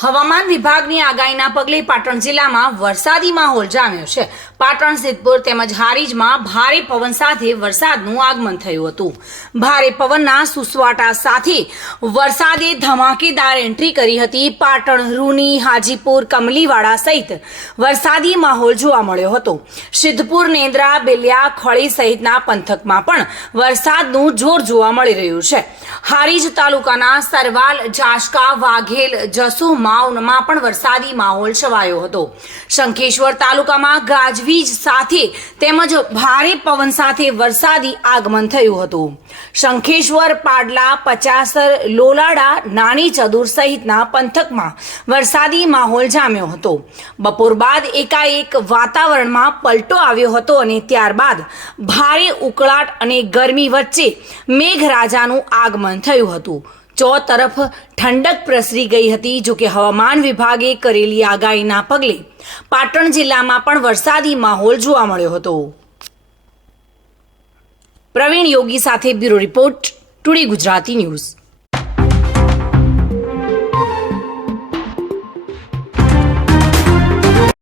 હવામાન વિભાગની આગાહીના પગલે પાટણ જિલ્લામાં વરસાદી માહોલ જામ્યો છે। પાટણ સિદ્ધપુર તેમજ હારીજમાં ભારે પવન સાથે વરસાદનું આગમન થયું હતું। ભારે પવનના સુસવાટા સાથે વરસાદે ધમાકેદાર એન્ટ્રી કરી હતી। પાટણ, રૂની, હાજીપુર, કમલીવાડા સહિત વરસાદી માહોલ જોવા મળ્યો હતો। સિદ્ધપુર, નેન્દ્રા, બેલિયા, ખોળી સહિતના પંથકમાં પણ વરસાદનું જોર જોવા મળી રહ્યું છે। હારીજ તાલુકાના સરવાલ, જાશકા, વાઘેલ, જસુ, માઉનમાં પણ વરસાદી માહોલ છવાયો હતો। શંખેશ્વર તાલુકામાં ગાજવીજ સાથે તેમજ ભારે પવન સાથે વરસાદી આગમન થયું હતું। શંખેશ્વર, પાડલા, પચાસર, લોલાડા, નાની ચદુર સહિતના પંથકમાં વરસાદી માહોલ જામ્યો હતો। બપોર બાદ એકાએક વાતાવરણમાં પલટો આવ્યો હતો અને ત્યારબાદ ભારે ઉકળાટ અને ગરમી વચ્ચે મેઘરાજાનું આગમન થયું હતું। તરફ ઠંડક પ્રસરી ગઈ હતી। જો કે હવામાન વિભાગે કરેલી આગાહીના પગલે પાટણ જિલ્લામાં પણ વરસાદી માહોલ જોવા મળ્યો હતો। પ્રવીણ યોગી સાથે bureau report, today Gujarati news.